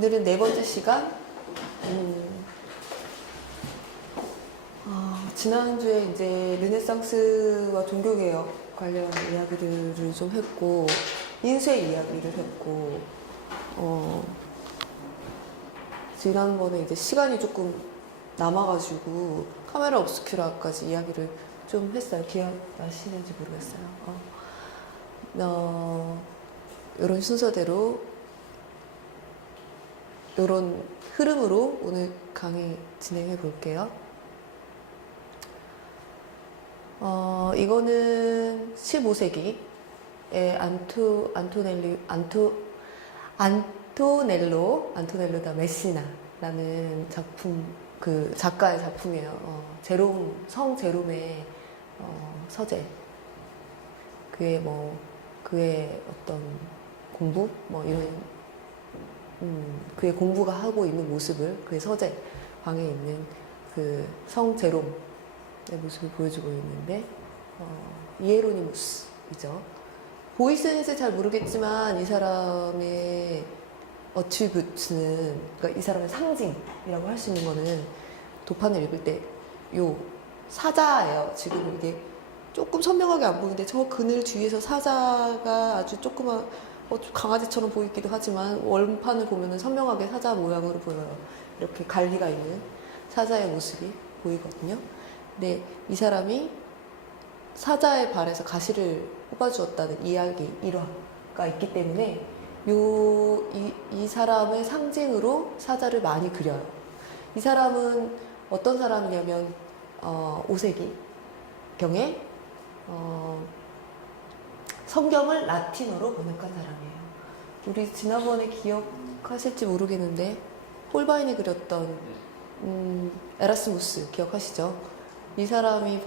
오늘은 네 번째 시간. 지난주에 이제 르네상스와 종교개혁 관련 이야기들을 좀 했고, 인쇄 이야기를 했고, 지난번에 이제 시간이 조금 남아가지고 카메라 obscura까지 이야기를 좀 했어요. 기억나시는지 모르겠어요. 이런 순서대로, 이런 흐름으로 오늘 강의 진행해 볼게요. 이거는 15세기의 안토넬로 다 메시나라는 작품, 그 작가의 작품이에요. 성 제롬의 서재. 그의 어떤 공부? 그의 공부가 하고 있는 모습을, 그의 서재 방에 있는 그 성 제롬의 모습을 보여주고 있는데, 이에로니무스이죠. 보이스는 잘 모르겠지만 이 사람의 어트리뷰트는, 그러니까 이 사람의 상징이라고 할 수 있는 거는 도판을 읽을 때 요 사자예요. 지금 이게 조금 선명하게 안 보이는데 저 그늘 뒤에서 사자가 아주 조그만 강아지처럼 보이기도 하지만 원판을 보면 선명하게 사자 모양으로 보여요. 이렇게 갈기가 있는 사자의 모습이 보이거든요. 근데 이 사람이 사자의 발에서 가시를 뽑아주었다는 이야기 일화가 있기 때문에 이 사람의 상징으로 사자를 많이 그려요. 이 사람은 어떤 사람이냐면 5세기경에 성경을 라틴어로 번역한 사람이에요. 우리 지난번에 기억하실지 모르겠는데 홀바인이 그렸던 에라스무스 기억하시죠? 이 사람이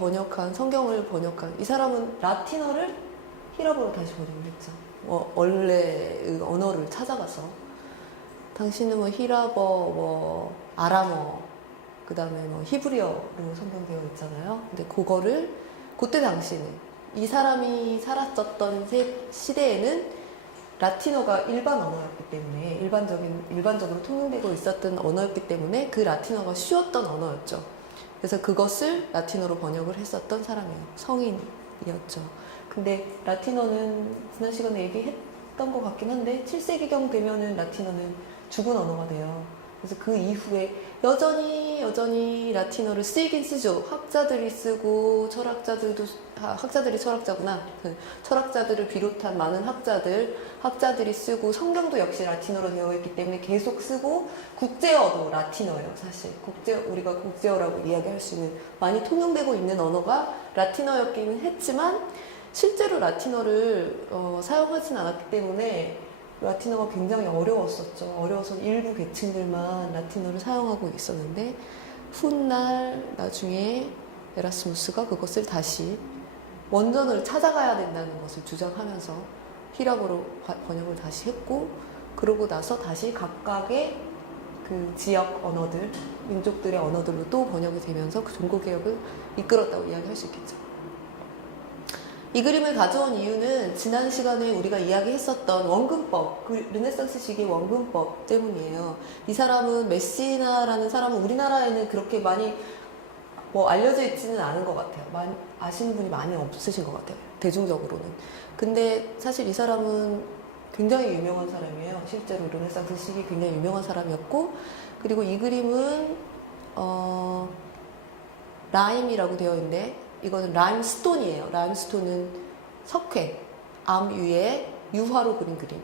성경을 번역한, 이 사람은 라틴어를 히라보로 다시 번역을 했죠. 원래 언어를 찾아가서. 당신은 히라버, 아람어, 그 다음에 히브리어로 성경되어 있잖아요. 근데 그거를 그때 당시에는 이 사람이 살았었던 시대에는 라틴어가 일반 언어였기 때문에, 일반적으로 통용되고 있었던 언어였기 때문에 그 라틴어가 쉬웠던 언어였죠. 그래서 그것을 라틴어로 번역을 했었던 사람이에요. 성인이었죠. 근데 라틴어는 지난 시간에 얘기했던 것 같긴 한데 7세기경 되면은 라틴어는 죽은 언어가 돼요. 그래서 그 이후에 여전히 라틴어를 쓰이긴 쓰죠. 학자들이 쓰고 학자들이 철학자구나. 철학자들을 비롯한 많은 학자들이 쓰고, 성경도 역시 라틴어로 되어 있기 때문에 계속 쓰고, 국제어도 라틴어예요. 사실 우리가 국제어라고 이야기할 수 있는, 많이 통용되고 있는 언어가 라틴어였기는 했지만 실제로 라틴어를 사용하진 않았기 때문에 라틴어가 굉장히 어려웠었죠. 어려워서 일부 계층들만 라틴어를 사용하고 있었는데, 훗날 나중에 에라스무스가 그것을 다시 원전을 찾아가야 된다는 것을 주장하면서 히라보로 번역을 다시 했고, 그러고 나서 다시 각각의 그 지역 언어들, 민족들의 언어들로 또 번역이 되면서 그 종교개혁을 이끌었다고 이야기할 수 있겠죠. 이 그림을 가져온 이유는 지난 시간에 우리가 이야기했었던 원근법, 그 르네상스 시기 원근법 때문이에요. 이 사람은 메시나라는 사람은 우리나라에는 그렇게 많이 알려져 있지는 않은 것 같아요. 아시는 분이 많이 없으신 것 같아요. 대중적으로는. 근데 사실 이 사람은 굉장히 유명한 사람이에요. 실제로 르네상스 시기 굉장히 유명한 사람이었고, 그리고 이 그림은 라임이라고 되어 있는데, 이거는 라임스톤이에요. 라임스톤은 석회, 암 위에 유화로 그린 그림.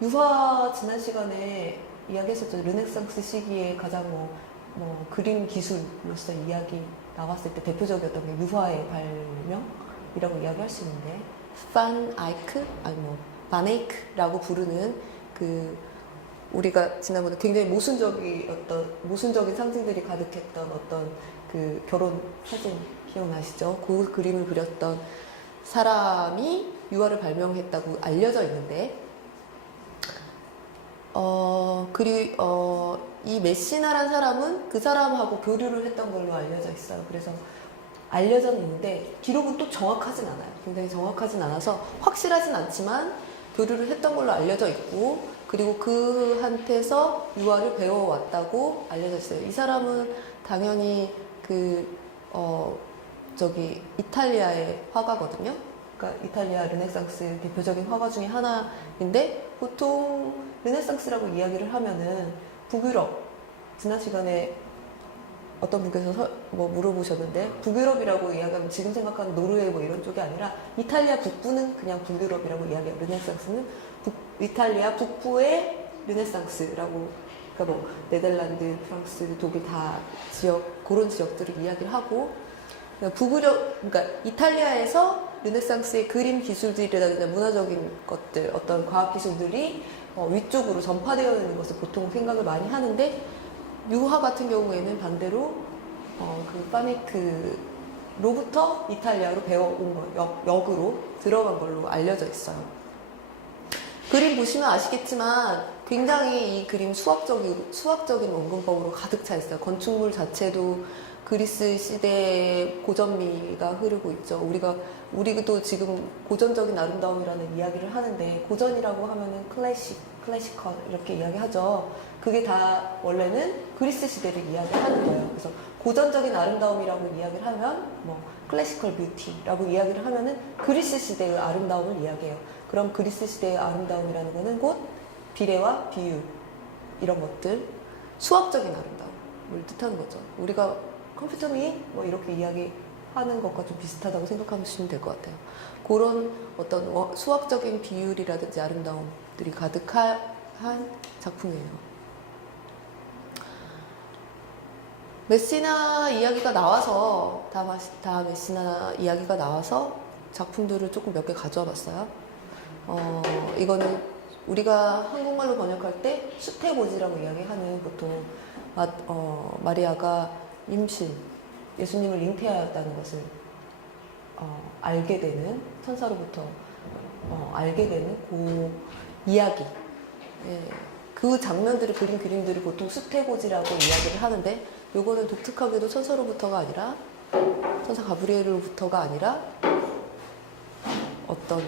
유화 지난 시간에 이야기했었죠. 르네상스 시기에 가장 그림 기술로서 이야기 나왔을 때 대표적이었던 게 유화의 발명이라고 이야기할 수 있는데, 바네이크라고 부르는 우리가 지난번에 굉장히 모순적인 상징들이 가득했던 어떤 그 결혼 사진 기억나시죠? 그 그림을 그렸던 사람이 유화를 발명했다고 알려져 있는데, 이 메시나란 사람은 그 사람하고 교류를 했던 걸로 알려져 있어요. 그래서 알려져 있는데 기록은 또 정확하진 않아요. 굉장히 정확하진 않아서 확실하진 않지만 교류를 했던 걸로 알려져 있고, 그리고 그한테서 유화를 배워왔다고 알려져 있어요. 이 사람은 당연히 이탈리아의 화가거든요. 그러니까 이탈리아 르네상스 대표적인 화가 중에 하나인데, 보통 르네상스라고 이야기를 하면은 북유럽, 지난 시간에 어떤 분께서 물어보셨는데, 북유럽이라고 이야기하면 지금 생각하는 노르웨이 뭐 이런 쪽이 아니라 이탈리아 북부는 그냥 북유럽이라고 이야기해요. 르네상스는 이탈리아 북부의 르네상스라고, 그러니까 뭐 네덜란드, 프랑스, 독일 다 그런 지역들을 이야기를 하고, 그러니까 이탈리아에서 르네상스의 그림 기술들이라든지 문화적인 것들, 어떤 과학 기술들이 위쪽으로 전파되어 있는 것을 보통 생각을 많이 하는데, 유화 같은 경우에는 반대로 파네크로부터 이탈리아로 배워온 거, 역으로 들어간 걸로 알려져 있어요. 그림 보시면 아시겠지만 굉장히 이 그림 수학적인 원근법으로 가득 차 있어요. 건축물 자체도 그리스 시대의 고전미가 흐르고 있죠. 우리도 지금 고전적인 아름다움이라는 이야기를 하는데, 고전이라고 하면은 클래시컬 이렇게 이야기하죠. 그게 다 원래는 그리스 시대를 이야기하는 거예요. 그래서 고전적인 아름다움이라고 이야기를 하면 클래시컬 뷰티라고 이야기를 하면은 그리스 시대의 아름다움을 이야기해요. 그럼 그리스 시대의 아름다움이라는 거는 곧 비례와 비유, 이런 것들, 수학적인 아름다움을 뜻하는 거죠. 우리가 컴퓨터미 이렇게 이야기하는 것과 좀 비슷하다고 생각하시면 될 것 같아요. 그런 어떤 수학적인 비율이라든지 아름다움들이 가득한 작품이에요. 메시나 이야기가 나와서, 다 메시나 이야기가 나와서 작품들을 조금 몇 개 가져와 봤어요. 이거는 우리가 한국말로 번역할 때 수태고지라고 이야기하는, 보통 마리아가 임신, 예수님을 잉태하였다는 것을 알게 되는, 천사로부터 알게 되는 그 이야기, 그 장면들을 그린 그림들을 보통 수태고지라고 이야기를 하는데, 요거는 독특하게도 천사로부터가 아니라, 천사 가브리엘로부터가 아니라 어떤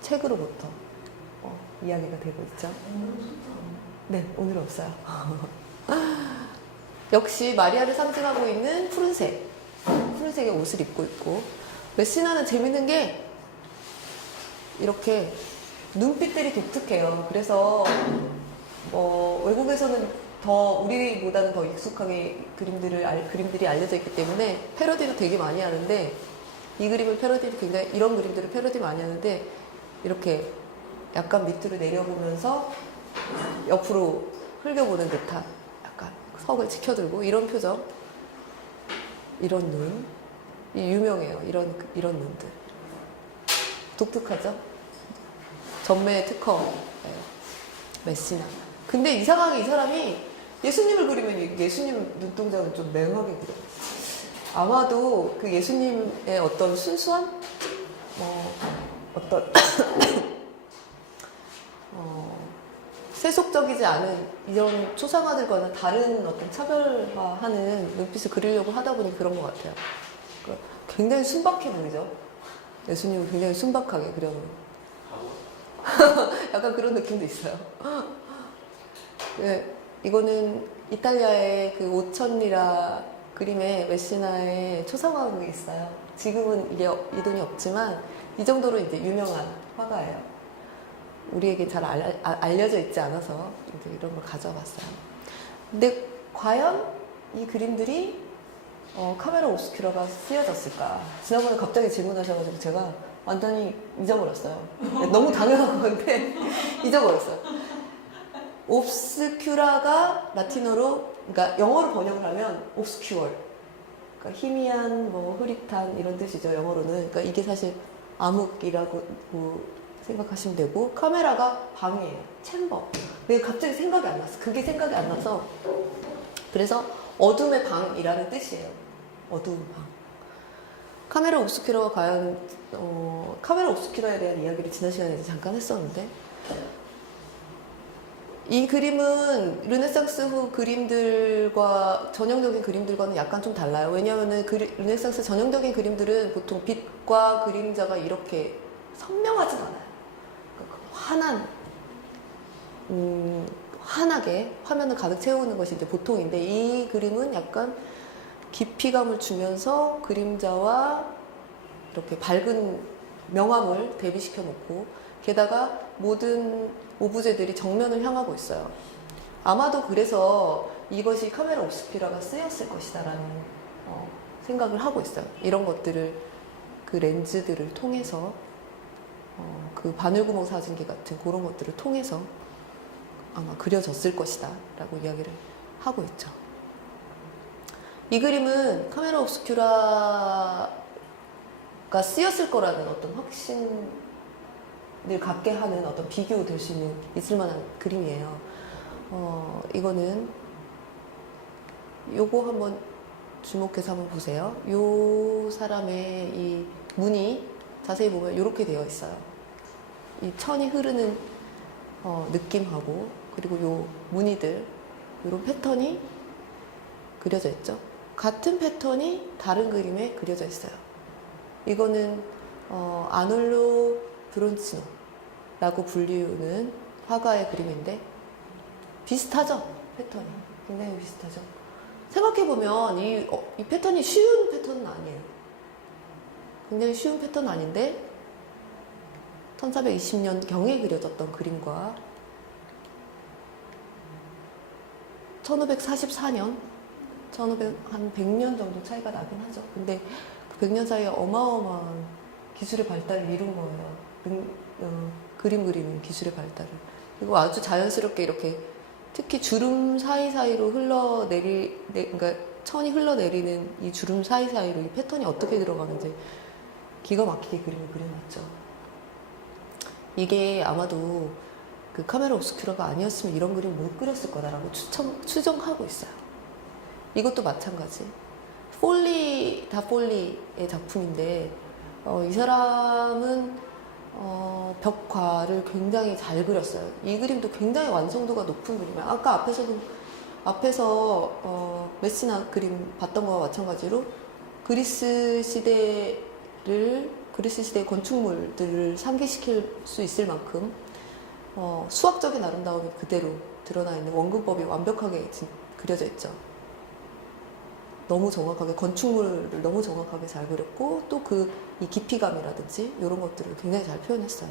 책으로부터 이야기가 되고 있죠. 네, 오늘 없어요. 역시 마리아를 상징하고 있는 푸른색의 옷을 입고 있고, 메시나는 재밌는 게 이렇게 눈빛들이 독특해요. 그래서 외국에서는 우리보다는 더 익숙하게 그림들이 알려져 있기 때문에 패러디도 되게 많이 하는데, 이런 그림들을 패러디 많이 하는데, 이렇게 약간 밑으로 내려보면서 옆으로 흘겨보는 듯한, 약간 석을 치켜들고 이런 표정, 이런 눈, 유명해요. 이런 눈들 독특하죠. 전매 특허 메시나. 근데 이상하게 이 사람이 예수님을 그리면 예수님 눈동자는 좀 맹하게 그려요. 아마도 그 예수님의 어떤 순수한 어떤 세속적이지 않은 이런 초상화들과는 다른 어떤 차별화하는 눈빛을 그리려고 하다 보니 그런 것 같아요. 굉장히 순박해 보이죠? 예수님을 굉장히 순박하게 그려놓은. 약간 그런 느낌도 있어요. 네, 이거는 이탈리아의 그 5,000리라 그림에 메시나의 초상화극이 있어요. 지금은 이 돈이 없지만 이 정도로 이제 유명한 화가예요. 우리에게 잘 알려져 있지 않아서 이제 이런 걸 가져왔어요. 근데 과연 이 그림들이 카메라 오브스큐라가 쓰여졌을까? 지난번에 갑자기 질문하셔가지고 제가 완전히 잊어버렸어요. 너무 당연한 건데 잊어버렸어요. 옵스큐라가 라틴어로, 그러니까 영어로 번역을 하면 옵스큐얼, 그러니까 희미한, 흐릿한 이런 뜻이죠. 영어로는. 그러니까 이게 사실 암흑이라고 생각하시면 되고, 카메라가 방이에요. 챔버. 내가 갑자기 생각이 안 났어. 그게 생각이 안 나서. 그래서 어둠의 방이라는 뜻이에요. 어두운 방. 카메라 옵스큐라가 과연 카메라 옵스큐라에 대한 이야기를 지난 시간에 잠깐 했었는데, 이 그림은 르네상스 후 그림들과, 전형적인 그림들과는 약간 좀 달라요. 왜냐하면 르네상스 전형적인 그림들은 보통 빛과 그림자가 이렇게 선명하진 않아요. 그러니까 환한 환하게 화면을 가득 채우는 것이 이제 보통인데, 이 그림은 약간 깊이감을 주면서 그림자와 이렇게 밝은 명암을 대비시켜 놓고, 게다가 모든 오브제들이 정면을 향하고 있어요. 아마도 그래서 이것이 카메라 옵스큐라가 쓰였을 것이다라는 생각을 하고 있어요. 이런 것들을, 그 렌즈들을 통해서, 그 바늘구멍 사진기 같은 그런 것들을 통해서 아마 그려졌을 것이다 라고 이야기를 하고 있죠. 이 그림은 카메라 옵스큐라가 쓰였을 거라는 어떤 확신을 갖게 하는 어떤 비교 될 수 있을 만한 그림이에요. 이거는 요거 한번 주목해서 한번 보세요. 요 사람의 이 무늬 자세히 보면 이렇게 되어 있어요. 이 천이 흐르는 느낌하고, 그리고 요 무늬들, 요런 패턴이 그려져 있죠. 같은 패턴이 다른 그림에 그려져 있어요. 이거는 아놀로 브론치노라고 불리우는 화가의 그림인데, 비슷하죠? 패턴이 굉장히 비슷하죠. 생각해보면 이 패턴이 쉬운 패턴은 아니에요. 굉장히 쉬운 패턴은 아닌데 1420년 경에 그려졌던 그림과 1544년, 한 100년 정도 차이가 나긴 하죠. 근데 그 100년 사이에 어마어마한 기술의 발달을 이룬 거예요. 그림 그리는 기술의 발달을. 그리고 아주 자연스럽게 이렇게, 특히 주름 사이사이로 그러니까 천이 흘러내리는 이 주름 사이사이로 이 패턴이 어떻게 들어가는지 기가 막히게 그림을 그려놨죠. 이게 아마도 그 카메라 옵스큐라가 아니었으면 이런 그림 못 그렸을 거다라고 추정하고 있어요. 이것도 마찬가지. 폴리의 작품인데, 이 사람은 벽화를 굉장히 잘 그렸어요. 이 그림도 굉장히 완성도가 높은 그림이에요. 아까 앞에서 메시나 그림 봤던 거와 마찬가지로 그리스 시대의 건축물들을 상기시킬 수 있을 만큼 수학적인 아름다움이 그대로 드러나 있는 원근법이 완벽하게 그려져 있죠. 너무 정확하게, 건축물을 너무 정확하게 잘 그렸고, 또 이 깊이감이라든지 이런 것들을 굉장히 잘 표현했어요.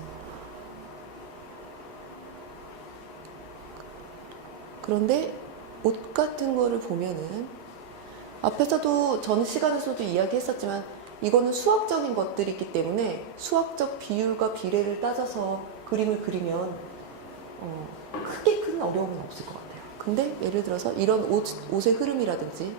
그런데 옷 같은 거를 보면은, 앞에서도 전 시간에서도 이야기했었지만, 이거는 수학적인 것들이 있기 때문에 수학적 비율과 비례를 따져서 그림을 그리면 크게 큰 어려움은 없을 것 같아요. 근데 예를 들어서 이런 옷의 흐름이라든지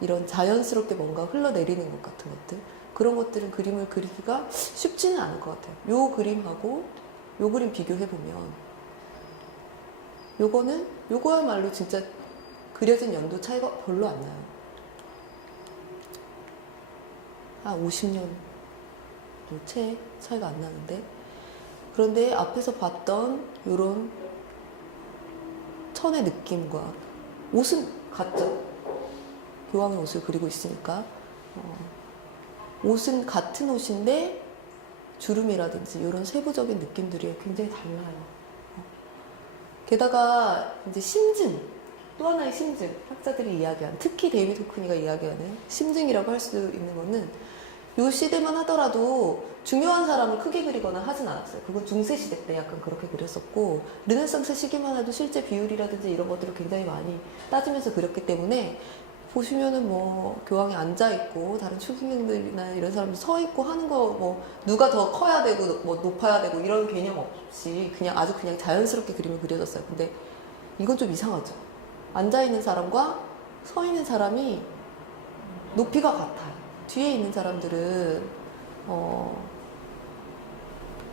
이런 자연스럽게 뭔가 흘러내리는 것 같은 것들, 그런 것들은 그림을 그리기가 쉽지는 않을 것 같아요. 요 그림하고 요 그림 비교해보면, 요거야말로 진짜 그려진 연도 차이가 별로 안 나요. 한 50년 채 차이가 안 나는데, 그런데 앞에서 봤던 요런 천의 느낌과 옷은 같죠. 교황의 옷을 그리고 있으니까 옷은 같은 옷인데 주름이라든지 이런 세부적인 느낌들이 굉장히 달라요. 게다가 이제 심증, 또 하나의 심증, 학자들이 이야기하는, 특히 데이비드 호크니가 이야기하는 심증이라고 할 수 있는 거는, 요 시대만 하더라도 중요한 사람을 크게 그리거나 하진 않았어요. 그건 중세시대 때 약간 그렇게 그렸었고, 르네상스 시기만 해도 실제 비율이라든지 이런 것들을 굉장히 많이 따지면서 그렸기 때문에, 보시면은 뭐 교황이 앉아있고 다른 추기경들이나 이런 사람들 서있고 하는 거, 뭐 누가 더 커야 되고 뭐 높아야 되고 이런 개념 없이 그냥 아주 그냥 자연스럽게 그림을 그려졌어요. 근데 이건 좀 이상하죠. 앉아있는 사람과 서있는 사람이 높이가 같아요. 뒤에 있는 사람들은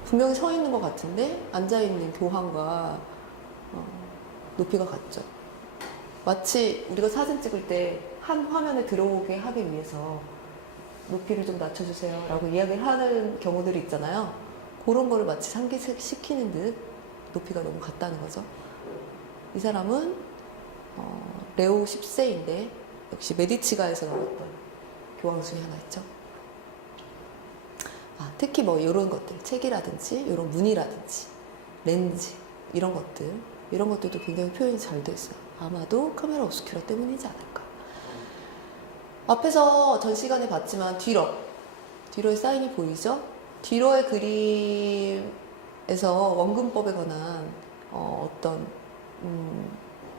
분명히 서있는 것 같은데 앉아있는 교황과 높이가 같죠. 마치 우리가 사진 찍을 때 한 화면에 들어오게 하기 위해서 높이를 좀 낮춰주세요 라고 이야기를 하는 경우들이 있잖아요. 그런 거를 마치 상기시키는 듯 높이가 너무 같다는 거죠. 이 사람은 레오 10세인데 역시 메디치가에서 나왔던 교황 중에 하나 있죠. 특히 뭐 이런 것들, 책이라든지 이런 무늬라든지 렌즈, 이런 것들도 굉장히 표현이 잘 돼 있어요. 아마도 카메라 오브스큐라 때문이지 않을까. 앞에서 전 시간에 봤지만 뒤로의 사인이 보이죠? 뒤로의 그림에서 원근법에 관한 어떤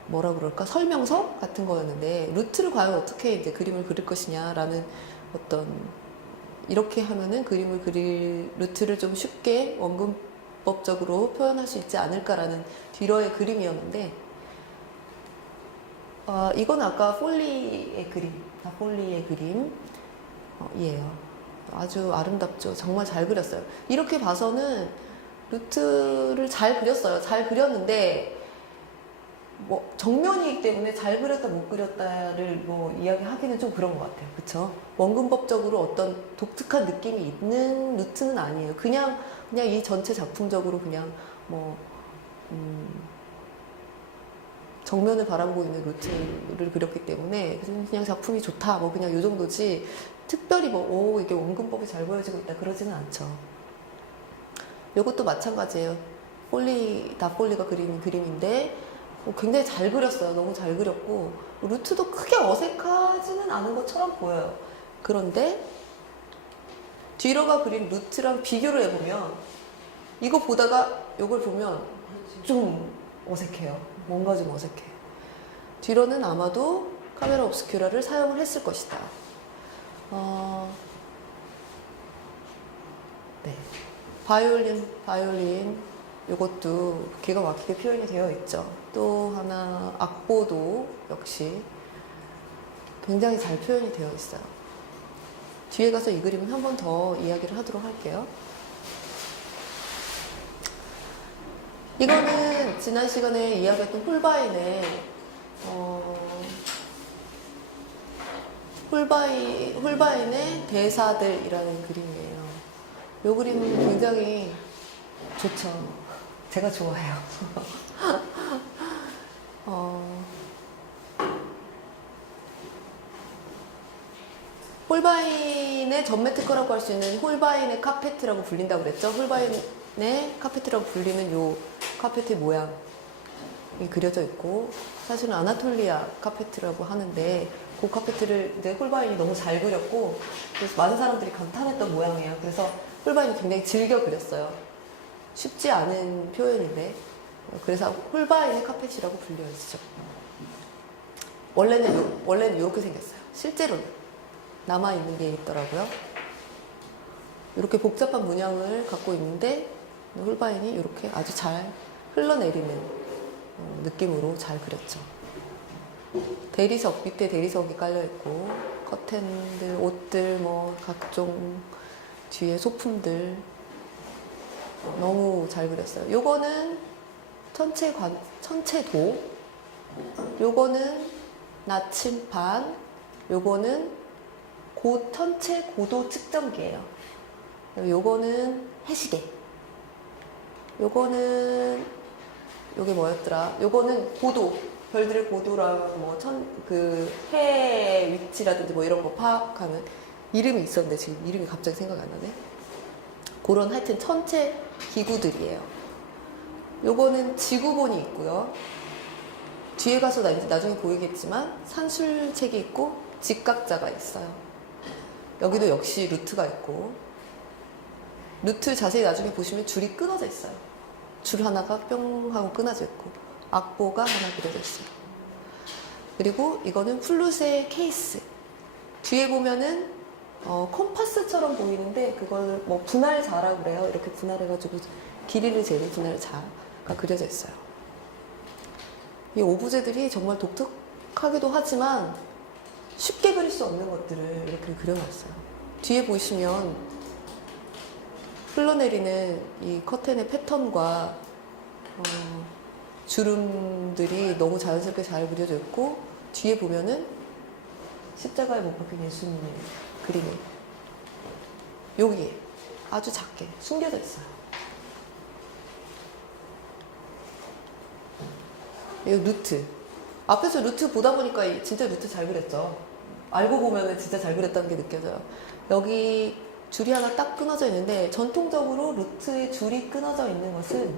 뭐라 그럴까, 설명서 같은 거였는데, 루트를 과연 어떻게 이제 그림을 그릴 것이냐라는 어떤, 이렇게 하면은 그림을 그릴 루트를 좀 쉽게 원근법적으로 표현할 수 있지 않을까라는 뒤로의 그림이었는데, 이건 아까 폴리의 그림이에요. 아주 아름답죠. 정말 잘 그렸어요. 이렇게 봐서는 루트를 잘 그렸어요. 잘 그렸는데 뭐 정면이기 때문에 잘 그렸다 못 그렸다를 뭐 이야기하기는 좀 그런 것 같아요. 그쵸? 원근법적으로 어떤 독특한 느낌이 있는 루트는 아니에요. 그냥 이 전체 작품적으로 그냥 뭐 정면을 바라보고 있는 루트를 그렸기 때문에 그냥 작품이 좋다 뭐 그냥 요 정도지, 특별히 뭐 이게 원근법이 잘 보여지고 있다 그러지는 않죠. 요것도 마찬가지예요. 폴리가 그린 그림인데 굉장히 잘 그렸어요. 너무 잘 그렸고 루트도 크게 어색하지는 않은 것처럼 보여요. 그런데 뒤로가 그린 루트랑 비교를 해보면, 이거 보다가 요걸 보면 좀 어색해요. 뭔가 좀 어색해. 뒤로는 아마도 카메라 옵스큐라를 사용을 했을 것이다. 네. 바이올린 이것도 기가 막히게 표현이 되어 있죠. 또 하나 악보도 역시 굉장히 잘 표현이 되어 있어요. 뒤에 가서 이 그림은 한 번 더 이야기를 하도록 할게요. 이거는 지난 시간에 이야기했던 홀바인의 대사들이라는 그림이에요. 이 그림은 굉장히 좋죠. 제가 좋아해요. 홀바인의 전매 특허라고 할 수 있는 홀바인의 카페트라고 불린다고 그랬죠. 홀바인의 카페트라고 불리는 요 카페트의 모양이 그려져 있고, 사실은 아나톨리아 카페트라고 하는데 그 카페트를 이제 홀바인이 너무 잘 그렸고, 그래서 많은 사람들이 감탄했던 모양이에요. 그래서 홀바인이 굉장히 즐겨 그렸어요. 쉽지 않은 표현인데, 그래서 홀바인의 카펫이라고 불려지죠. 원래는 이렇게 생겼어요. 실제로는 남아있는 게 있더라고요. 이렇게 복잡한 문양을 갖고 있는데 홀바인이 이렇게 아주 잘 흘러내리는 느낌으로 잘 그렸죠. 밑에 대리석이 깔려있고, 커튼들, 옷들, 뭐 각종 뒤에 소품들 너무 잘 그렸어요. 요거는 천체도, 요거는 나침반, 요거는 천체 고도 측정기예요. 요거는 해시계, 요게 뭐였더라? 요거는 고도, 별들의 고도랑 뭐 해 위치라든지 뭐 이런 거 파악하는 이름이 있었는데 지금 이름이 갑자기 생각이 안 나네. 그런 하여튼 천체 기구들이에요. 요거는 지구본이 있고요. 뒤에 가서 나중에 보이겠지만 산술책이 있고 직각자가 있어요. 여기도 역시 루트가 있고, 루트 자세히 나중에 보시면 줄이 끊어져 있어요. 줄 하나가 뿅 하고 끊어져 있고, 악보가 하나 그려져 있어요. 그리고 이거는 플룻의 케이스. 뒤에 보면은 컴파스처럼 보이는데 그걸 뭐 분할자라고 그래요. 이렇게 분할해가지고 길이를 재는 분할자가 그려져 있어요. 이 오브제들이 정말 독특하기도 하지만 쉽게 그릴 수 없는 것들을 이렇게 그려놨어요. 뒤에 보시면 흘러내리는 이 커튼의 패턴과 주름들이 너무 자연스럽게 잘 그려져 있고, 뒤에 보면은 십자가에 못 박힌 예수님의 그림이 여기에 아주 작게 숨겨져 있어요. 이 루트. 앞에서 루트 보다 보니까 진짜 루트 잘 그렸죠. 알고 보면은 진짜 잘 그렸다는 게 느껴져요. 여기 줄이 하나 딱 끊어져 있는데, 전통적으로 루트의 줄이 끊어져 있는 것은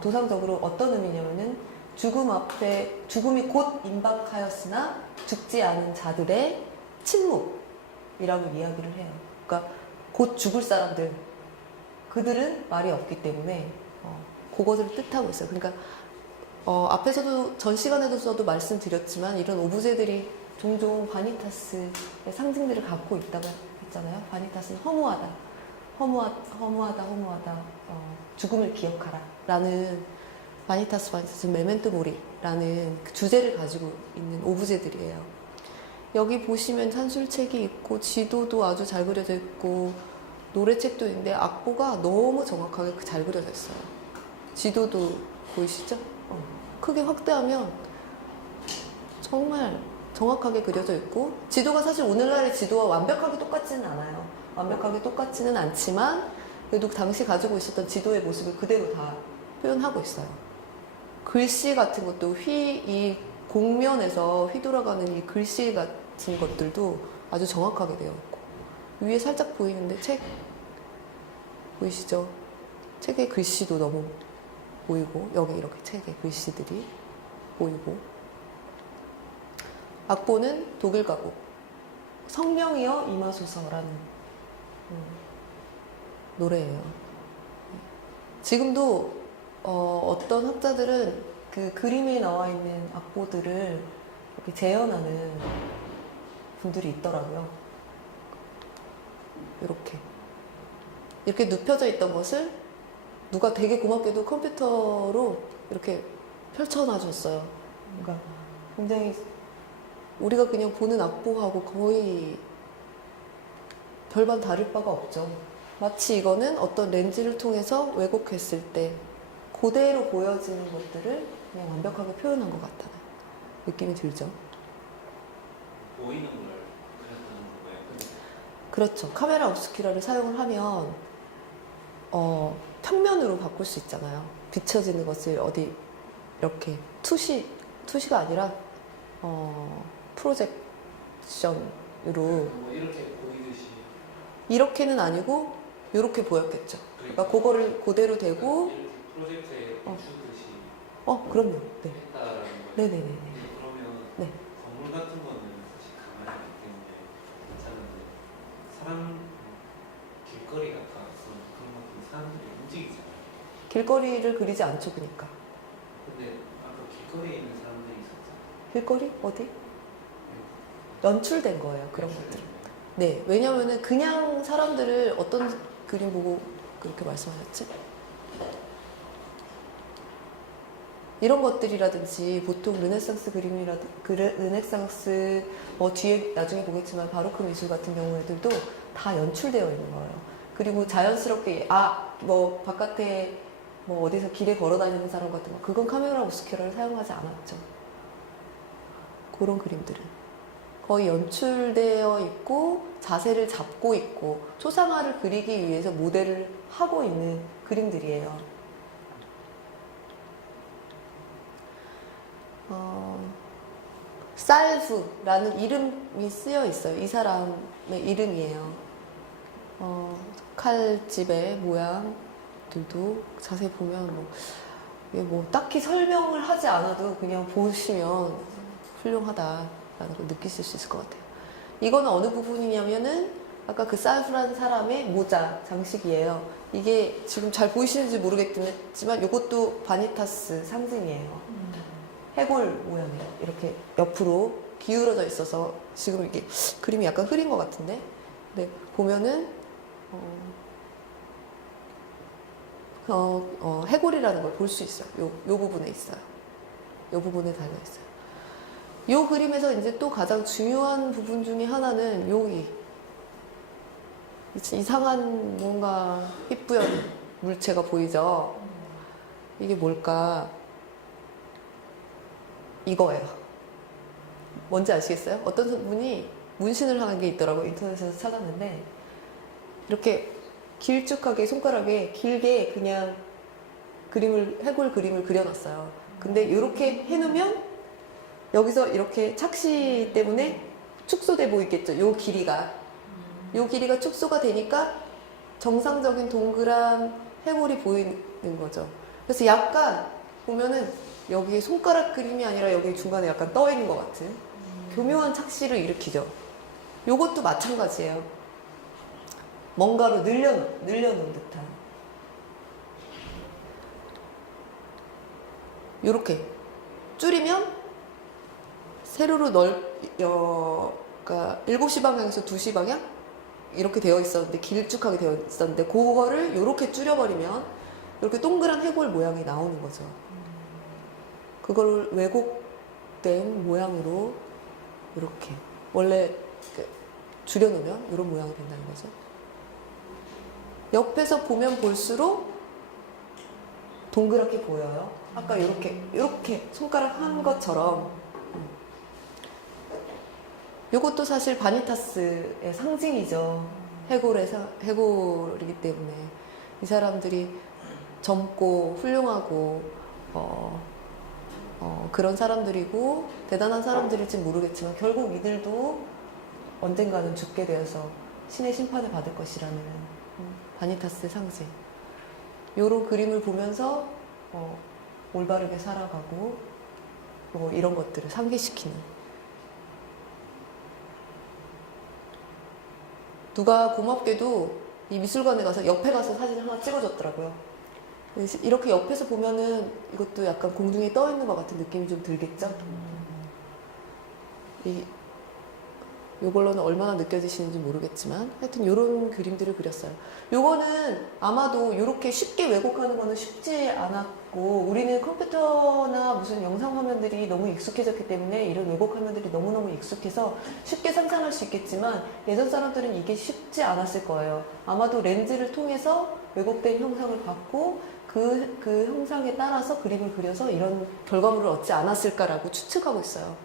도상적으로 어떤 의미냐면은 죽음이 곧 임박하였으나 죽지 않은 자들의 침묵이라고 이야기를 해요. 그러니까 곧 죽을 사람들, 그들은 말이 없기 때문에 그것을 뜻하고 있어요. 그러니까 앞에서도 전 시간에도 말씀드렸지만 이런 오브제들이 종종 바니타스의 상징들을 갖고 있다고 했잖아요. 바니타스는 허무하다. 죽음을 기억하라 라는 바니타스 메멘토 모리라는 그 주제를 가지고 있는 오브제들이에요. 여기 보시면 산술책이 있고 지도도 아주 잘 그려져 있고 노래책도 있는데 악보가 너무 정확하게 잘 그려져 있어요. 지도도 보이시죠? 크게 확대하면 정말 정확하게 그려져 있고 지도가 사실 오늘날의 지도와 완벽하게 똑같지는 않아요. 완벽하게 똑같지는 않지만 그래도 당시 가지고 있었던 지도의 모습을 그대로 다 표현하고 있어요. 글씨 같은 것도 이 공면에서 휘돌아가는 이 글씨 같은 것들도 아주 정확하게 되어 있고 위에 살짝 보이는데 책 보이시죠? 책의 글씨도 너무 보이고 여기 이렇게 책의 글씨들이 보이고 악보는 독일 가곡 성령이여 임하소서라는 노래예요. 지금도 어떤 학자들은 그 그림에 나와 있는 악보들을 이렇게 재현하는 분들이 있더라고요. 이렇게 눕혀져 있던 것을 누가 되게 고맙게도 컴퓨터로 이렇게 펼쳐놔줬어요. 그러니까 굉장히 우리가 그냥 보는 악보하고 거의 별반 다를 바가 없죠. 마치 이거는 어떤 렌즈를 통해서 왜곡했을 때 그대로 보여지는 것들을 그냥 완벽하게 표현한 것 같다는 느낌이 들죠. 보이는 걸 그렸다는 거예요? 그렇죠. 카메라 obscura를 사용을 하면 평면으로 바꿀 수 있잖아요. 비춰지는 것을 어디 이렇게 투시가 아니라 프로젝션으로 뭐 이렇게 보이듯이 이렇게는 아니고 이렇게 보였겠죠. 그러니까 그거를 그대로 대고 이렇게 프로젝트에 비추듯이 그럼요. 네. 했다라는 거예요. 네네네. 그러면 네. 건물 같은 거는 사실 가만히 있기 때문에 괜찮은데 사람 길거리 같은 그런 것들은 사람들이 움직이잖아요. 길거리를 그리지 않죠, 그러니까. 근데 아까 길거리에 있는 사람들이 있었잖아요. 길거리? 어디? 연출된 거예요, 그런 것들은. 네, 왜냐면은 그냥 사람들을 어떤 그림 보고 그렇게 말씀하셨지? 이런 것들이라든지 보통 르네상스 르네상스 뒤에 나중에 보겠지만 바로크 미술 같은 경우에들도 다 연출되어 있는 거예요. 그리고 자연스럽게 뭐 바깥에 뭐 어디서 길에 걸어 다니는 사람 같은 거 그건 카메라 오스큐라를 사용하지 않았죠. 그런 그림들은 거의 연출되어 있고 자세를 잡고 있고 초상화를 그리기 위해서 모델을 하고 있는 그림들이에요. 살프라는 이름이 쓰여 있어요. 이 사람의 이름이에요. 칼집의 모양들도 자세히 보면 뭐 딱히 설명을 하지 않아도 그냥 보시면 훌륭하다라는 걸 느끼실 수 있을 것 같아요. 이거는 어느 부분이냐면은 아까 그 살프라는 사람의 모자 장식이에요. 이게 지금 잘 보이시는지 모르겠지만 이것도 바니타스 상징이에요. 해골 모양이에요. 이렇게 옆으로 기울어져 있어서 지금 이게 그림이 약간 흐린 것 같은데, 네, 보면은 해골이라는 걸 볼 수 있어요. 요 부분에 있어요. 요 부분에 달려 있어요. 요 그림에서 이제 또 가장 중요한 부분 중에 하나는 여기 이상한 뭔가 희뿌연 물체가 보이죠? 이게 뭘까? 이거예요. 뭔지 아시겠어요? 어떤 분이 문신을 하는 게 있더라고요. 인터넷에서 찾았는데 이렇게 길쭉하게 손가락에 길게 그냥 해골 그림을 그려놨어요. 근데 이렇게 해놓으면 여기서 이렇게 착시 때문에 축소돼 보이겠죠. 요 길이가 축소가 되니까 정상적인 동그란 해골이 보이는 거죠. 그래서 약간 보면은 여기 손가락 그림이 아니라 여기 중간에 약간 떠 있는 것 같은 교묘한 착시를 일으키죠. 요것도 마찬가지예요. 뭔가로 늘려놓은 듯한. 요렇게 줄이면 세로로 그러니까 7시 방향에서 2시 방향? 이렇게 되어 있었는데, 길쭉하게 되어 있었는데, 그거를 요렇게 줄여버리면 이렇게 동그란 해골 모양이 나오는 거죠. 그걸 왜곡된 모양으로 이렇게 원래 줄여놓으면 이런 모양이 된다는 거죠. 옆에서 보면 볼수록 동그랗게 보여요. 아까 이렇게 손가락 한 것처럼. 이것도 사실 바니타스의 상징이죠. 해골이기 때문에 이 사람들이 젊고 훌륭하고 그런 사람들이고 대단한 사람들일지 모르겠지만 결국 이들도 언젠가는 죽게 되어서 신의 심판을 받을 것이라는 바니타스의 상징. 요런 그림을 보면서 올바르게 살아가고 뭐 이런 것들을 상기시키는. 누가 고맙게도 이 미술관에 가서 옆에 가서 사진을 하나 찍어줬더라고요. 이렇게 옆에서 보면은 이것도 약간 공중에 떠 있는 것 같은 느낌이 좀 들겠죠? 요걸로는 얼마나 느껴지시는지 모르겠지만 하여튼 요런 그림들을 그렸어요. 요거는 아마도 요렇게 쉽게 왜곡하는 거는 쉽지 않았고, 우리는 컴퓨터나 무슨 영상 화면들이 너무 익숙해졌기 때문에 이런 왜곡 화면들이 너무너무 익숙해서 쉽게 상상할 수 있겠지만 예전 사람들은 이게 쉽지 않았을 거예요. 아마도 렌즈를 통해서 왜곡된 형상을 받고 그 형상에 따라서 그림을 그려서 이런 결과물을 얻지 않았을까라고 추측하고 있어요.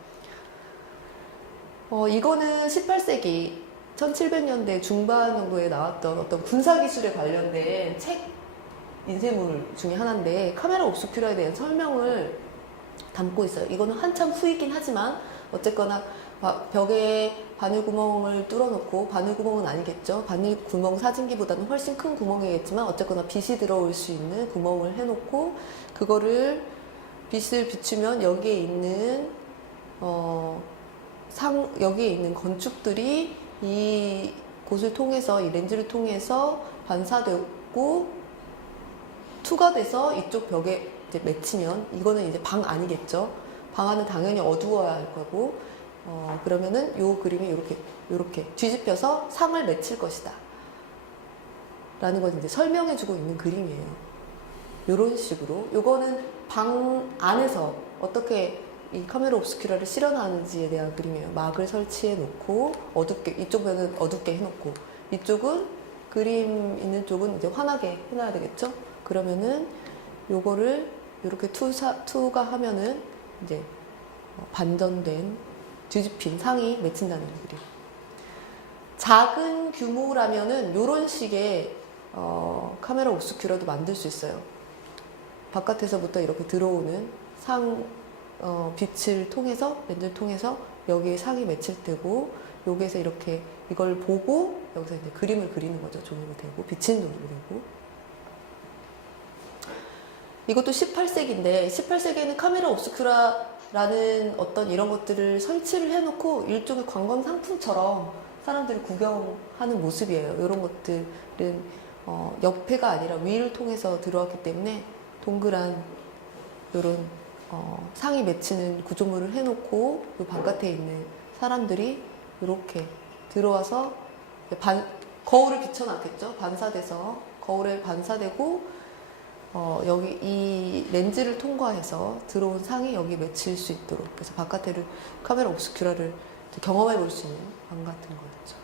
이거는 18세기 1700년대 중반 정도에 나왔던 어떤 군사기술에 관련된 책 인쇄물 중에 하나인데 카메라 옵스큐라에 대한 설명을 담고 있어요. 이거는 한참 후이긴 하지만 어쨌거나 벽에 바늘구멍을 뚫어놓고, 바늘구멍은 아니겠죠. 바늘구멍 사진기보다는 훨씬 큰 구멍이겠지만 어쨌거나 빛이 들어올 수 있는 구멍을 해놓고 그거를 빛을 비추면 여기에 있는 여기에 있는 건축들이 이 곳을 통해서, 이 렌즈를 통해서 반사되고 투가 돼서 이쪽 벽에 이제 맺히면, 이거는 이제 방 아니겠죠. 방 안은 당연히 어두워야 할 거고, 그러면은 요 그림이 요렇게 뒤집혀서 상을 맺힐 것이다 라는 걸 이제 설명해주고 있는 그림이에요. 요런 식으로. 요거는 방 안에서 어떻게 이 카메라 옵스큐라를 실현하는지에 대한 그림이에요. 막을 설치해 놓고 이쪽 면은 어둡게 해놓고 이쪽은 그림 있는 쪽은 이제 환하게 해놔야 되겠죠. 그러면은 요거를 이렇게 투가 하면은 이제 반전된 뒤집힌 상이 맺힌다는 그림. 작은 규모라면은 요런 식의 카메라 옵스큐라도 만들 수 있어요. 바깥에서부터 이렇게 들어오는 빛을 통해서, 렌즈를 통해서 여기에 상이 맺힐 테고, 여기에서 이렇게 이걸 보고 여기서 이제 그림을 그리는 거죠. 종이로 되고 비치는 종이로 되고. 이것도 18세기인데 18세기에는 카메라 옵스큐라라는 어떤 이런 것들을 설치를 해놓고 일종의 관광 상품처럼 사람들이 구경하는 모습이에요. 이런 것들은 옆에가 아니라 위를 통해서 들어왔기 때문에 동그란 이런 상이 맺히는 구조물을 해놓고 이 바깥에 있는 사람들이 이렇게 들어와서 거울을 비춰놨겠죠. 반사돼서 거울에 반사되고 여기 이 렌즈를 통과해서 들어온 상이 여기 맺힐 수 있도록, 그래서 바깥에를 카메라 옵스큐라를 경험해 볼 수 있는 방 같은 거죠.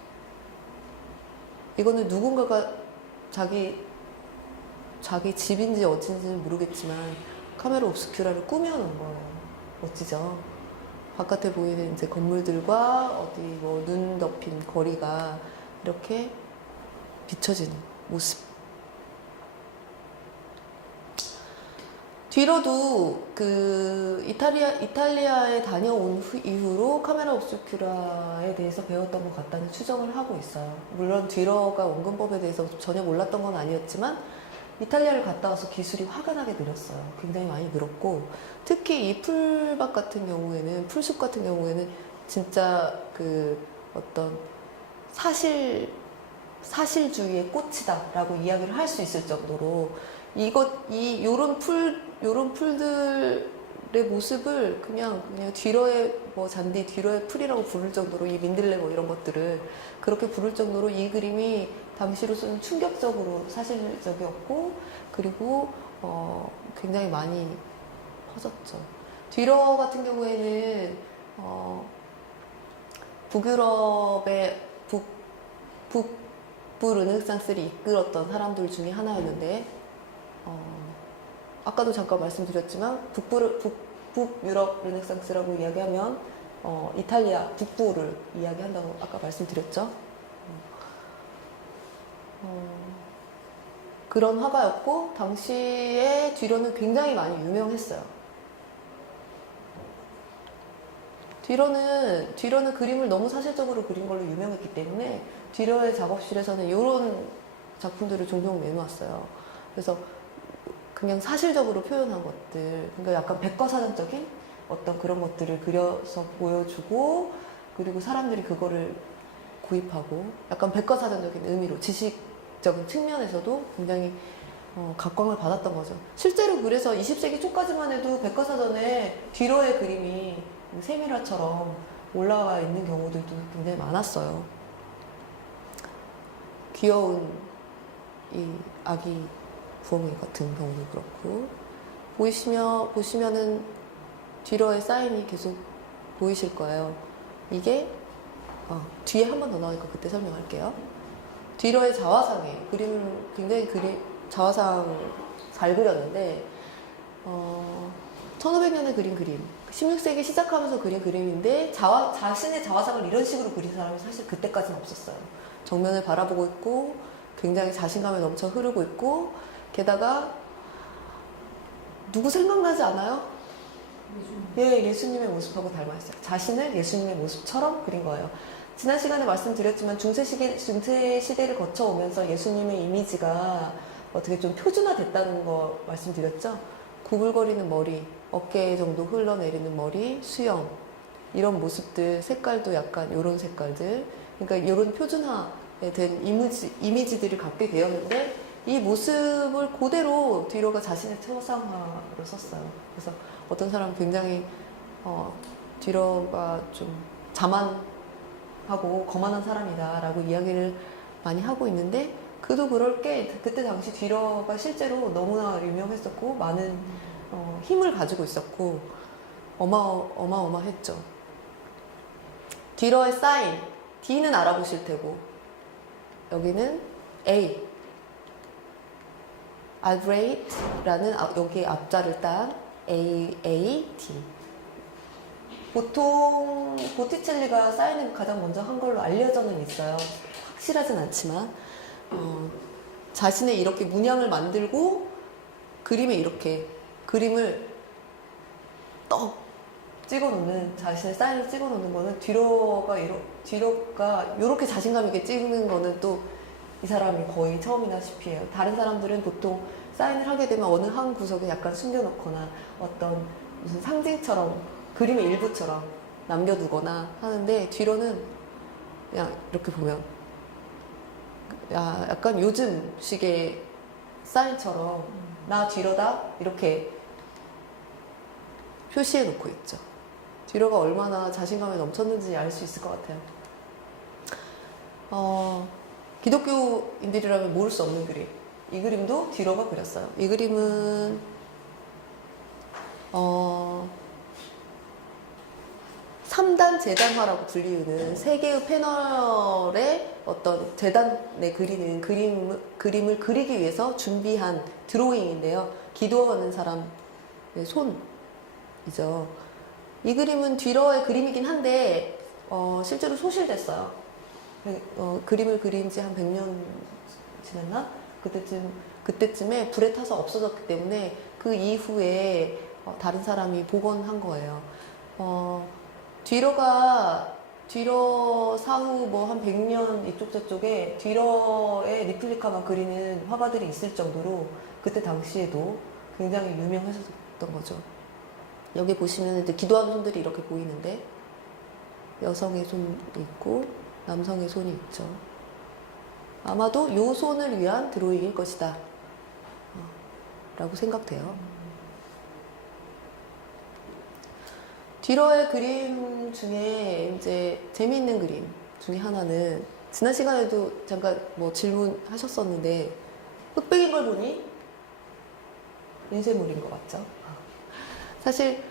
이거는 누군가가 자기 집인지 어딘지는 모르겠지만 카메라 옵스큐라를 꾸며놓은 거예요. 멋지죠? 바깥에 보이는 이제 건물들과 어디 뭐 눈 덮인 거리가 이렇게 비춰지는 모습. 뒤로도 그 이탈리아에 다녀온 이후로 카메라 옵스큐라에 대해서 배웠던 것 같다는 추정을 하고 있어요. 물론 뒤러가 원근법에 대해서 전혀 몰랐던 건 아니었지만 이탈리아를 갔다 와서 기술이 화끈하게 늘었어요. 굉장히 많이 늘었고, 특히 이 풀밭 같은 경우에는, 풀숲 같은 경우에는 진짜 그 어떤 사실주의의 꽃이다라고 이야기를 할 수 있을 정도로 요런 풀들의 모습을 그냥 뒤로의 뭐 잔디, 뒤로의 풀이라고 부를 정도로, 이 민들레 뭐 이런 것들을 그렇게 부를 정도로 이 그림이 당시로서는 충격적으로 사실적이었고, 그리고 굉장히 많이 퍼졌죠. 뒤로 같은 경우에는 북유럽의 북부 르네상스를 이끌었던 사람들 중에 하나였는데, 아까도 잠깐 말씀드렸지만 북유럽 르네상스라고 이야기하면 이탈리아 북부를 이야기한다고 아까 말씀드렸죠. 그런 화가였고, 당시에 뒤로는 굉장히 많이 유명했어요. 뒤로는 그림을 너무 사실적으로 그린 걸로 유명했기 때문에 뒤로의 작업실에서는 이런 작품들을 종종 내놓았어요. 그래서 그냥 사실적으로 표현한 것들, 그러니까 약간 백과사전적인 어떤 그런 것들을 그려서 보여주고, 그리고 사람들이 그거를 구입하고, 약간 백과사전적인 의미로 지식적인 측면에서도 굉장히 각광을 받았던 거죠. 실제로 그래서 20세기 초까지만 해도 백과사전에 뒤로의 그림이 세밀화처럼 올라와 있는 경우들도 굉장히 많았어요. 귀여운 이 아기 부엉이 같은 경우도 그렇고, 보시면은 뒤로의 사인이 계속 보이실 거예요. 이게 뒤에 한 번 더 나오니까 그때 설명할게요. 뒤로의 자화상이에요. 그림을 굉장히 자화상 잘 그렸는데 1500년에 그린 그림, 16세기 시작하면서 그린 그림인데 자신의 자화상을 이런 식으로 그린 사람이 사실 그때까지는 없었어요. 정면을 바라보고 있고 굉장히 자신감에 넘쳐 흐르고 있고, 게다가 누구 생각나지 않아요? 예, 예수님의 모습하고 닮아있어요. 자신을 예수님의 모습처럼 그린 거예요. 지난 시간에 말씀드렸지만 중세 시대를 거쳐오면서 예수님의 이미지가 어떻게 좀 표준화됐다는 거 말씀드렸죠? 구불거리는 머리, 어깨 정도 흘러내리는 머리, 수염, 이런 모습들, 색깔도 약간 이런 색깔들, 그러니까 이런 표준화된 이미지들을 갖게 되었는데, 이 모습을 그대로 뒤로가 자신의 초상화로 썼어요. 그래서 어떤 사람은 굉장히 뒤로가 좀 자만하고 거만한 사람이다라고 이야기를 많이 하고 있는데, 그도 그럴 게 그때 당시 뒤로가 실제로 너무나 유명했었고 많은 힘을 가지고 있었고 어마어마했죠. 뒤로의 사인, D는 알아보실 테고, 여기는 A, 알브레이트라는 여기 앞자를 딴 AAT. 보통 보티첼리가 사인을 가장 먼저 한 걸로 알려져는 있어요. 확실하진 않지만 자신의 이렇게 문양을 만들고 그림에 이렇게 그림을 떡 찍어놓는, 자신의 사인을 찍어놓는 거는 뒤로가 이렇게 자신감 있게 찍는 거는 또 이 사람이 거의 처음이다시피 해요. 다른 사람들은 보통 사인을 하게 되면 어느 한 구석에 약간 숨겨놓거나 어떤 무슨 상징처럼, 그림의 일부처럼 남겨두거나 하는데, 뒤로는 그냥 이렇게 보면 약간 요즘 식의 사인처럼 나 뒤로다 이렇게 표시해 놓고 있죠. 뒤로가 얼마나 자신감에 넘쳤는지 알 수 있을 것 같아요. 기독교인들이라면 모를 수 없는 그림, 이 그림도 뒤로가 그렸어요. 이 그림은 3단 재단화라고 불리우는 세 개의 패널의 어떤 재단에 그리는 그림을 그리기 위해서 준비한 드로잉인데요. 기도하는 사람의 손이죠. 이 그림은 뒤로의 그림이긴 한데 실제로 소실됐어요. 그림을 그린 지 한 100년 지났나? 그때쯤에 불에 타서 없어졌기 때문에 그 이후에 다른 사람이 복원한 거예요. 뒤로가 뒤러 사후 뭐 한 100년 이쪽 저쪽에 뒤러의 리플리카만 그리는 화가들이 있을 정도로 그때 당시에도 굉장히 유명하셨던 거죠. 여기 보시면 이제 기도하는 손들이 이렇게 보이는데 여성의 손이 있고 남성의 손이 있죠. 아마도 요 손을 위한 드로잉일 것이다 라고 생각돼요. 뒤러의 그림 중에 이제 재미있는 그림 중에 하나는 지난 시간에도 잠깐 뭐 질문하셨었는데 흑백인 걸 보니 인쇄물인 것 같죠? 사실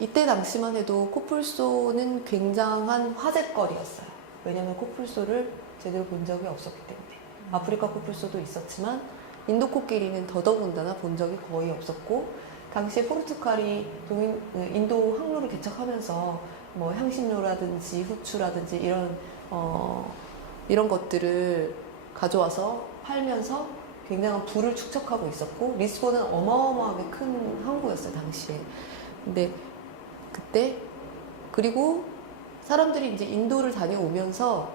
이때 당시만 해도 코뿔소는 굉장한 화제거리였어요. 왜냐하면 코뿔소를 제대로 본 적이 없었기 때문에. 아프리카 코뿔소도 있었지만 인도 코끼리는 더더군다나 본 적이 거의 없었고, 당시에 포르투갈이 인도 항로를 개척하면서 뭐 향신료라든지 후추라든지 이런 것들을 가져와서 팔면서 굉장한 부를 축적하고 있었고, 리스본은 어마어마하게 큰 항구였어요 당시에. 근데 그때 그리고 사람들이 이제 인도를 다녀오면서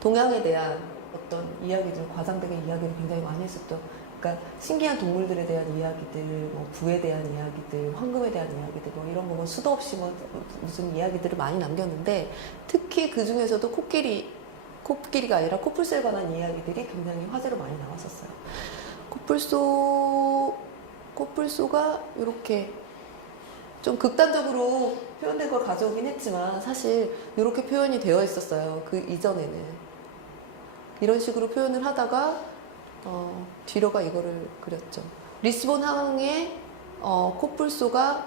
동양에 대한 어떤 이야기들, 과장되게 이야기를 굉장히 많이 했었죠. 그러니까 신기한 동물들에 대한 이야기들, 뭐 부에 대한 이야기들, 황금에 대한 이야기들, 뭐 이런 거 뭐 수도 없이 뭐 무슨 이야기들을 많이 남겼는데, 특히 그 중에서도 코끼리가 아니라 코뿔소에 관한 이야기들이 굉장히 화제로 많이 나왔었어요. 코뿔소가 이렇게 좀 극단적으로 표현된 걸 가져오긴 했지만 사실 이렇게 표현이 되어 있었어요. 그 이전에는. 이런 식으로 표현을 하다가 뒤로가 이거를 그렸죠. 리스본 항에 코뿔소가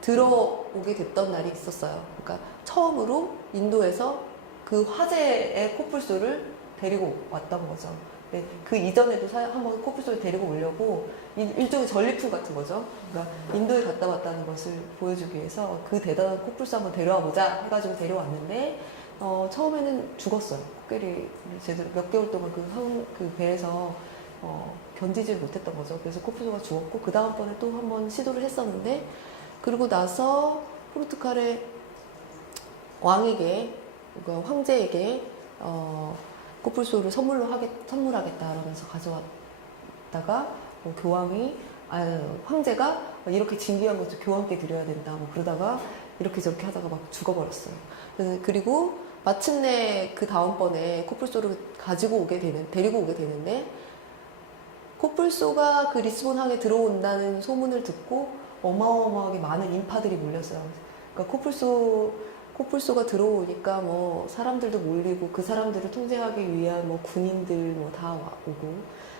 들어오게 됐던 날이 있었어요. 그러니까 처음으로 인도에서 그 화제의 코뿔소를 데리고 왔던 거죠. 근데 그 이전에도 한번 코뿔소를 데리고 오려고 일종의 전리품 같은 거죠. 그러니까 인도에 갔다 왔다는 것을 보여주기 위해서 그 대단한 코뿔소 한번 데려와 보자 해가지고 데려왔는데 처음에는 죽었어요. 코끼리 제대로 몇 개월 동안 그 배에서 견디질 못했던 거죠. 그래서 코뿔소가 죽었고, 그 다음번에 또 한번 시도를 했었는데, 그리고 나서 포르투갈의 왕에게, 그러니까 황제에게 코뿔소를 선물하겠다 라면서 가져왔다가 황제가 이렇게 진귀한 것을 교황께 드려야 된다 뭐 그러다가 이렇게 저렇게 하다가 막 죽어버렸어요. 그리고 마침내 그 다음번에 코뿔소를 데리고 오게 되는데, 코뿔소가 그 리스본 항에 들어온다는 소문을 듣고 어마어마하게 많은 인파들이 몰렸어요. 그러니까 코뿔소가 들어오니까 뭐 사람들도 몰리고, 그 사람들을 통제하기 위한 뭐 군인들 뭐 다 오고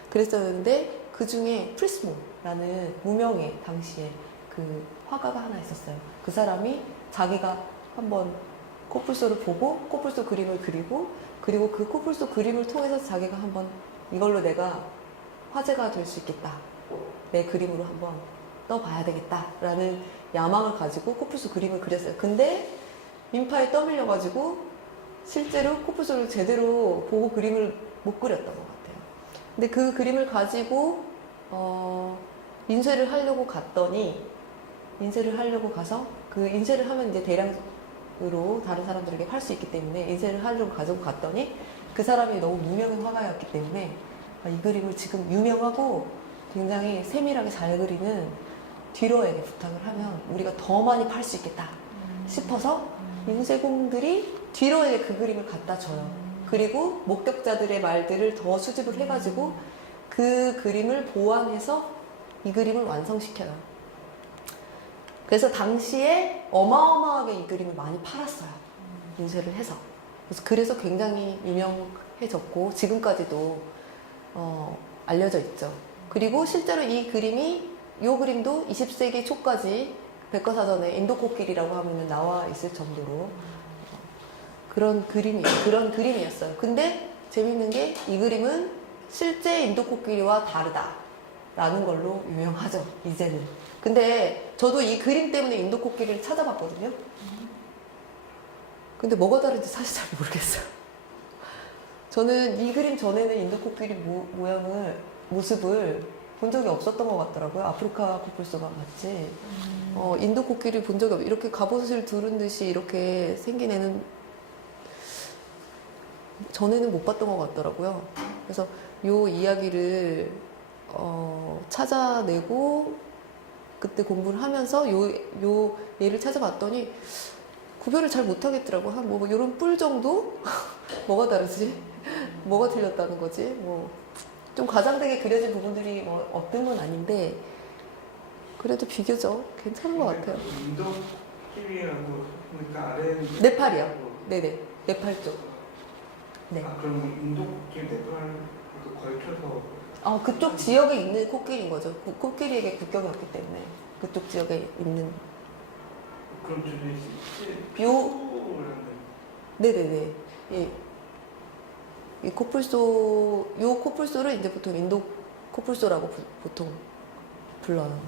그랬었는데, 그 중에 프리스모라는 무명의 당시에 그 화가가 하나 있었어요. 그 사람이 자기가 한번 코뿔소를 보고 코뿔소 그림을 그리고, 그리고 그 코뿔소 그림을 통해서 자기가 한번 이걸로 내가 화제가 될 수 있겠다, 내 그림으로 한번 떠봐야 되겠다 라는 야망을 가지고 코뿔소 그림을 그렸어요. 근데 인파에 떠밀려가지고 실제로 코뿔소를 제대로 보고 그림을 못 그렸던 것 같아요. 근데 그 그림을 가지고 인쇄를 하려고 가서 그 인쇄를 하면 이제 대량으로 다른 사람들에게 팔 수 있기 때문에 인쇄를 하려고 가지고 갔더니, 그 사람이 너무 무명의 화가였기 때문에 이 그림을 지금 유명하고 굉장히 세밀하게 잘 그리는 뒤러에게 부탁을 하면 우리가 더 많이 팔 수 있겠다 싶어서 인쇄공들이 뒤러에게 그 그림을 갖다 줘요. 그리고 목격자들의 말들을 더 수집을 해가지고 그 그림을 보완해서 이 그림을 완성시켜요. 그래서 당시에 어마어마하게 이 그림을 많이 팔았어요. 인쇄를 해서. 그래서 굉장히 유명해졌고 지금까지도 알려져 있죠. 그리고 실제로 이 그림도 20세기 초까지 백과사전에 인도 코끼리라고 하면 나와 있을 정도로 그런 그림이었어요. 근데 재밌는 게 이 그림은 실제 인도 코끼리와 다르다라는 걸로 유명하죠, 이제는. 근데 저도 이 그림 때문에 인도 코끼리를 찾아봤거든요. 근데 뭐가 다른지 사실 잘 모르겠어요. 저는 이 그림 전에는 인도 코끼리 모습을 본 적이 없었던 것 같더라고요. 아프리카 코뿔소가 맞지. 인도 코끼리 본 적이 이렇게 갑옷을 두른 듯이 이렇게 생긴 애는 전에는 못 봤던 것 같더라고요. 그래서 요 이야기를 찾아내고 그때 공부를 하면서 요 얘를 찾아봤더니 구별을 잘 못하겠더라고. 한 뭐 이런 뿔 정도? 뭐가 다르지? 뭐가 틀렸다는 거지? 뭐 좀 과장되게 그려진 부분들이 뭐 없던 건 아닌데 그래도 비교적 괜찮은 것 같아요. 인도 코끼리라고 그러니까 아래 네팔이요. 네네. 네팔 쪽. 네. 아 그럼 인도 코끼리 네팔 걸쳐서 그쪽 지역에 있는 코끼리인 거죠. 코끼리에게 국경이 없기 때문에 그쪽 지역에 있는. 그럼 저기 요- 네네네. 이 코뿔소를 이제 보통 인도 코뿔소라고 보통 불러요.